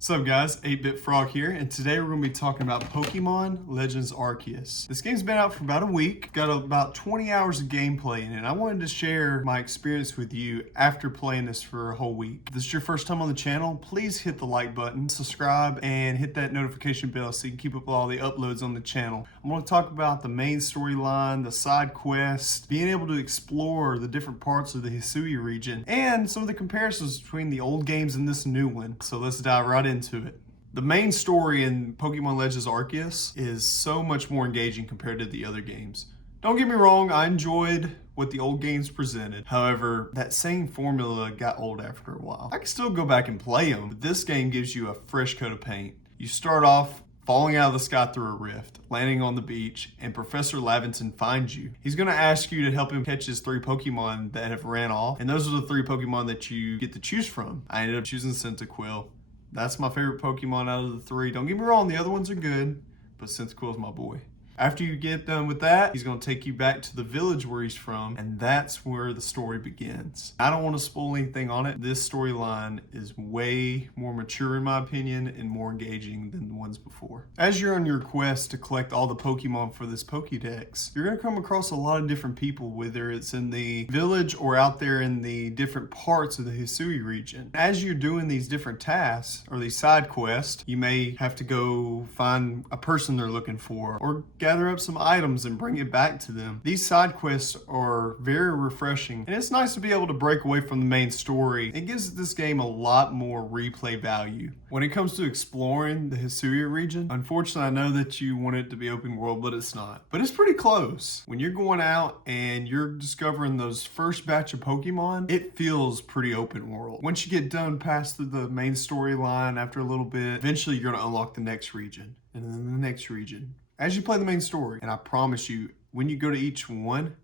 What's up guys, 8-Bit Frog here, and today we're going to be talking about Pokemon Legends Arceus. This game's been out for about a week, got about 20 hours of gameplay in it, and I wanted to share my experience with you after playing this for a whole week. If this is your first time on the channel, please hit the like button, subscribe, and hit that notification bell so you can keep up with all the uploads on the channel. I'm going to talk about the main storyline, the side quests, being able to explore the different parts of the Hisui region, and some of the comparisons between the old games and this new one. So let's dive right into it. The main story in Pokemon Legends Arceus is so much more engaging compared to the other games. Don't get me wrong, I enjoyed what the old games presented. However, that same formula got old after a while. I can still go back and play them, but this game gives you a fresh coat of paint. You start off falling out of the sky through a rift, landing on the beach, and Professor Laventon finds you. He's going to ask you to help him catch his 3 Pokemon that have ran off, and those are the 3 Pokemon that you get to choose from. I ended up choosing Cyndaquil. That's my favorite Pokemon out of the 3. Don't get me wrong, the other ones are good, but Cyndaquil's my boy. After you get done with that, he's going to take you back to the village where he's from, and that's where the story begins. I don't want to spoil anything on it. This storyline is way more mature in my opinion and more engaging than the ones before. As you're on your quest to collect all the Pokemon for this Pokédex, you're going to come across a lot of different people, whether it's in the village or out there in the different parts of the Hisui region. As you're doing these different tasks or these side quests, you may have to go find a person they're looking for or gather up some items and bring it back to them. These side quests are very refreshing, and it's nice to be able to break away from the main story. It gives this game a lot more replay value. When it comes to exploring the Hisui region, unfortunately I know that you want it to be open world, but it's not. But it's pretty close. When you're going out and you're discovering those first batch of Pokemon, it feels pretty open world. Once you get done past the main storyline after a little bit, eventually you're going to unlock the next region, and then the next region as you play the main story. And I promise you, when you go to each one,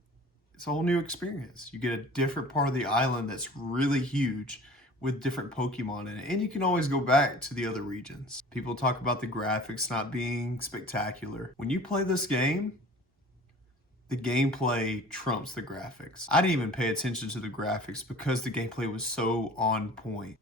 it's a whole new experience. You get a different part of the island that's really huge with different Pokemon in it. And you can always go back to the other regions. People talk about the graphics not being spectacular. When you play this game, the gameplay trumps the graphics. I didn't even pay attention to the graphics because the gameplay was so on point.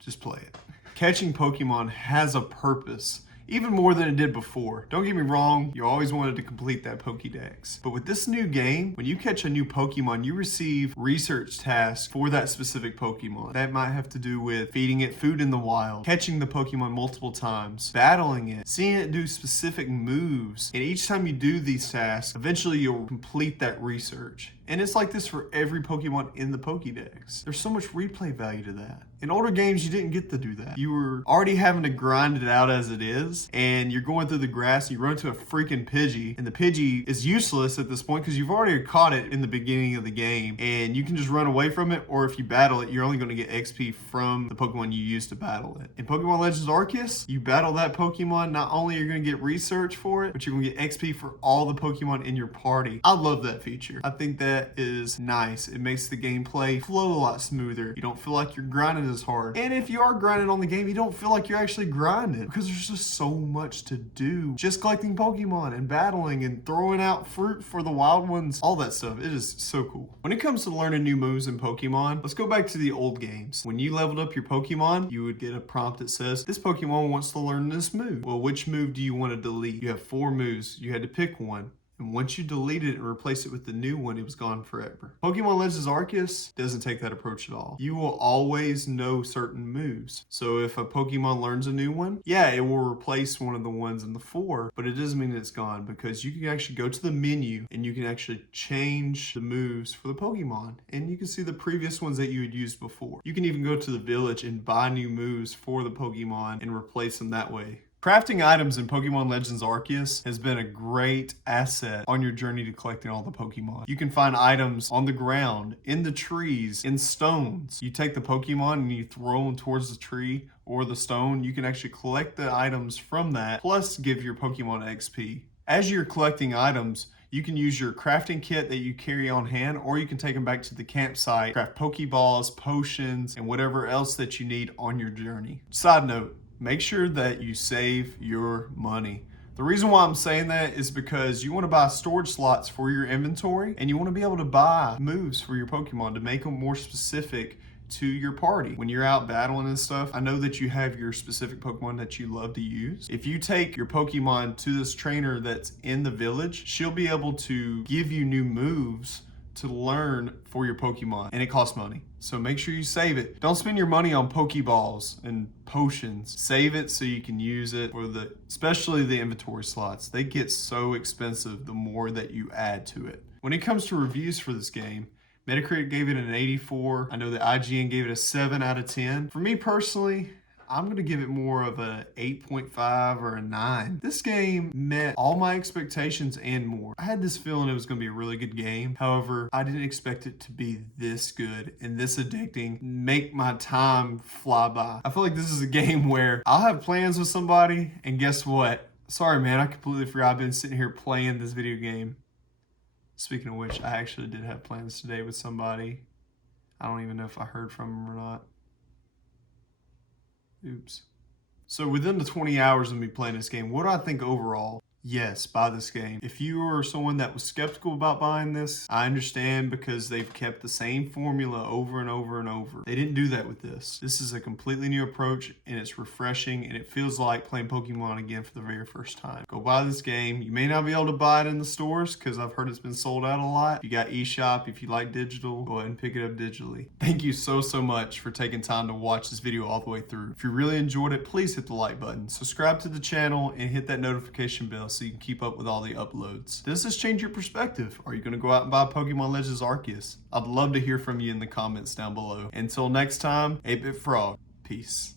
Just play it. Catching Pokemon has a purpose, even more than it did before. Don't get me wrong, you always wanted to complete that Pokédex. But with this new game, when you catch a new Pokemon, you receive research tasks for that specific Pokemon. That might have to do with feeding it food in the wild, catching the Pokemon multiple times, battling it, seeing it do specific moves. And each time you do these tasks, eventually you'll complete that research. And it's like this for every Pokemon in the Pokédex. There's so much replay value to that. In older games, you didn't get to do that. You were already having to grind it out as it is, and you're going through the grass, and you run into a freaking Pidgey, and the Pidgey is useless at this point because you've already caught it in the beginning of the game, and you can just run away from it, or if you battle it, you're only going to get XP from the Pokemon you used to battle it. In Pokemon Legends Arceus, you battle that Pokemon, not only are you going to get research for it, but you're going to get XP for all the Pokemon in your party. I love that feature. I think that is nice. It makes the gameplay flow a lot smoother. You don't feel like you're grinding as hard. And if you are grinding on the game, you don't feel like you're actually grinding because there's just so much to do. Just collecting Pokemon and battling and throwing out fruit for the wild ones, all that stuff. It is so cool. When it comes to learning new moves in Pokemon, let's go back to the old games. When you leveled up your Pokemon, you would get a prompt that says, this Pokemon wants to learn this move. Well, which move do you want to delete? You have 4 moves. You had to pick one. And once you delete it and replace it with the new one, it was gone forever. Pokemon Legends Arceus doesn't take that approach at all. You will always know certain moves. So if a Pokemon learns a new one, yeah, it will replace one of the ones in the 4, but it doesn't mean it's gone because you can actually go to the menu and you can actually change the moves for the Pokemon. And you can see the previous ones that you had used before. You can even go to the village and buy new moves for the Pokemon and replace them that way. Crafting items in Pokemon Legends Arceus has been a great asset on your journey to collecting all the Pokemon. You can find items on the ground, in the trees, in stones. You take the Pokemon and you throw them towards the tree or the stone. You can actually collect the items from that, plus give your Pokemon XP. As you're collecting items, you can use your crafting kit that you carry on hand, or you can take them back to the campsite, craft Pokeballs, potions, and whatever else that you need on your journey. Side note, make sure that you save your money. The reason why I'm saying that is because you want to buy storage slots for your inventory, and you want to be able to buy moves for your Pokemon to make them more specific to your party. When you're out battling and stuff, I know that you have your specific Pokemon that you love to use. If you take your Pokemon to this trainer that's in the village, she'll be able to give you new moves to learn for your Pokemon, and it costs money. So make sure you save it. Don't spend your money on Pokeballs and potions. Save it so you can use it for especially the inventory slots. They get so expensive the more that you add to it. When it comes to reviews for this game, Metacritic gave it an 84. I know that IGN gave it a 7 out of 10. For me personally, I'm going to give it more of a 8.5 or a 9. This game met all my expectations and more. I had this feeling it was going to be a really good game. However, I didn't expect it to be this good and this addicting, make my time fly by. I feel like this is a game where I'll have plans with somebody, and guess what? Sorry, man, I completely forgot I've been sitting here playing this video game. Speaking of which, I actually did have plans today with somebody. I don't even know if I heard from him or not. Oops. So within the 20 hours of me playing this game, what do I think overall? Yes, buy this game. If you are someone that was skeptical about buying this, I understand, because they've kept the same formula over and over and over. They didn't do that with this. This is a completely new approach, and it's refreshing, and it feels like playing Pokemon again for the very first time. Go buy this game. You may not be able to buy it in the stores because I've heard it's been sold out a lot. If you got eShop, if you like digital, go ahead and pick it up digitally. Thank you so much for taking time to watch this video all the way through. If you really enjoyed it, please hit the like button, subscribe to the channel, and hit that notification bell so you can keep up with all the uploads. Does this change your perspective? Are you going to go out and buy Pokemon Legends Arceus? I'd love to hear from you in the comments down below. Until next time, 8-Bit Frog. Peace.